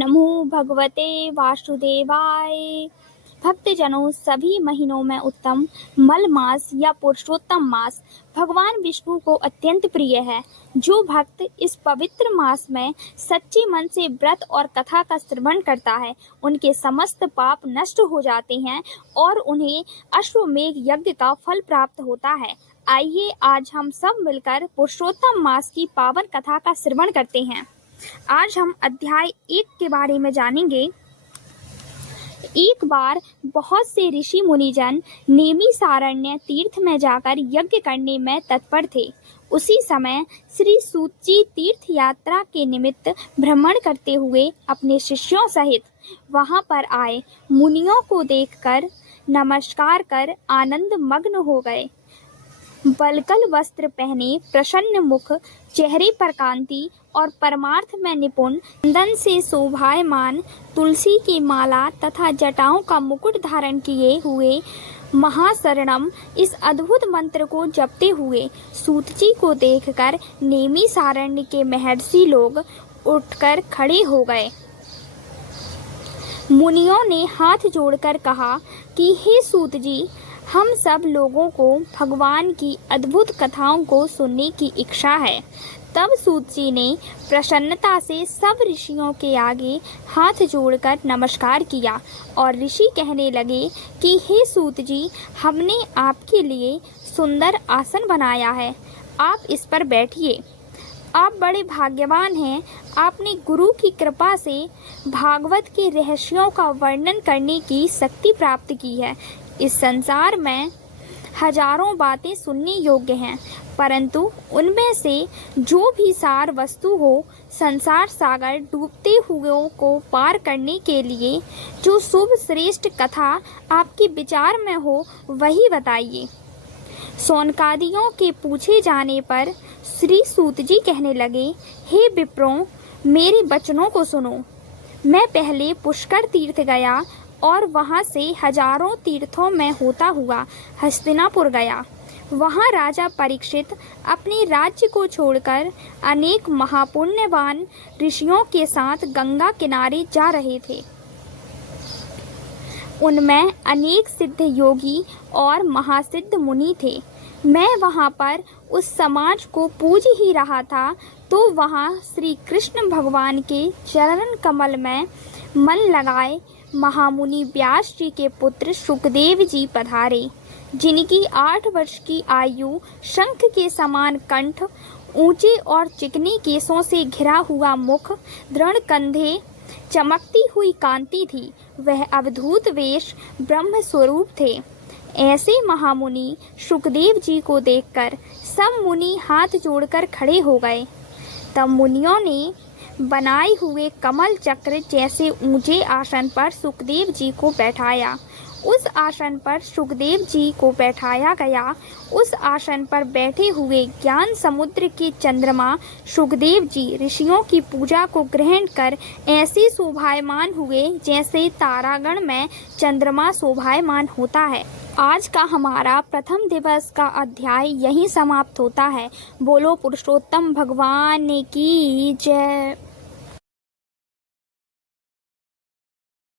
नमो भगवते वासुदेवाय। भक्तजनों, सभी महीनों में उत्तम मल मास या पुरुषोत्तम मास भगवान विष्णु को अत्यंत प्रिय है। जो भक्त इस पवित्र मास में सच्चे मन से व्रत और कथा का श्रवण करता है, उनके समस्त पाप नष्ट हो जाते हैं और उन्हें अश्वमेध यज्ञ का फल प्राप्त होता है। आइए आज हम सब मिलकर पुरुषोत्तम मास की पावन कथा का श्रवण करते हैं। आज हम अध्याय 1 के बारे में जानेंगे। एक बार बहुत से ऋषि मुनिजन नेमिषारण्य तीर्थ में जाकर यज्ञ करने में तत्पर थे। उसी समय श्री सूत जी तीर्थ यात्रा के निमित्त भ्रमण करते हुए अपने शिष्यों सहित वहां पर आए। मुनियों को देखकर नमस्कार कर आनंद मग्न हो गए। वल्कल वस्त्र पहने, प्रसन्न मुख, चेहरे पर कांति और परमार्थ में निपुण, चंदन से शोभायमान, तुलसी की माला तथा जटाओं का मुकुट धारण किए हुए महाशरणम इस अद्भुत मंत्र को जपते हुए सूत जी को देखकर नेमिषारण्य के महर्षि लोग उठकर खड़े हो गए। मुनियों ने हाथ जोड़कर कहा कि हे सूत जी, हम सब लोगों को भगवान की अद्भुत कथाओं को सुनने की इच्छा है। तब सूत जी ने प्रसन्नता से सब ऋषियों के आगे हाथ जोड़कर नमस्कार किया और ऋषि कहने लगे कि हे सूत जी, हमने आपके लिए सुंदर आसन बनाया है, आप इस पर बैठिए। आप बड़े भाग्यवान हैं। आपने गुरु की कृपा से भागवत के रहस्यों का वर्णन करने की शक्ति प्राप्त की है। इस संसार में हजारों बातें सुनने योग्य हैं, परंतु उनमें से जो भी सार वस्तु हो, संसार सागर डूबते हुओं को पार करने के लिए जो शुभ श्रेष्ठ कथा आपके विचार में हो, वही बताइए। शौनकादियों के पूछे जाने पर श्री सूत जी कहने लगे, हे विप्रों, मेरे वचनों को सुनो। मैं पहले पुष्कर तीर्थ गया और वहां से हजारों तीर्थों में होता हुआ हस्तिनापुर गया। वहां राजा परीक्षित अपने राज्य को छोड़कर अनेक महापुण्यवान ऋषियों के साथ गंगा किनारे जा रहे थे। उनमें अनेक सिद्ध योगी और महासिद्ध मुनि थे। मैं वहां पर उस समाज को पूज ही रहा था तो वहां श्री कृष्ण भगवान के चरण कमल में मन लगाए महामुनि व्यास जी के पुत्र सुखदेव जी पधारे, जिनकी 8 वर्ष की आयु, शंख के समान कंठ, ऊंचे और चिकने केसों से घिरा हुआ मुख, दृढ़ कंधे, चमकती हुई कांति थी। वह अवधूत वेश ब्रह्म स्वरूप थे। ऐसे महामुनि सुखदेव जी को देखकर सब मुनि हाथ जोड़कर खड़े हो गए। तब मुनियों ने बनाए हुए कमल चक्र जैसे ऊंचे आसन पर सुखदेव जी को बैठाया। उस आसन पर सुखदेव जी को बैठाया गया। उस आसन पर बैठे हुए ज्ञान समुद्र के चंद्रमा सुखदेव जी ऋषियों की पूजा को ग्रहण कर ऐसे शोभायमान हुए जैसे तारागण में चंद्रमा शोभायमान होता है। आज का हमारा प्रथम दिवस का अध्याय यहीं समाप्त होता है। बोलो पुरुषोत्तम भगवान की जय।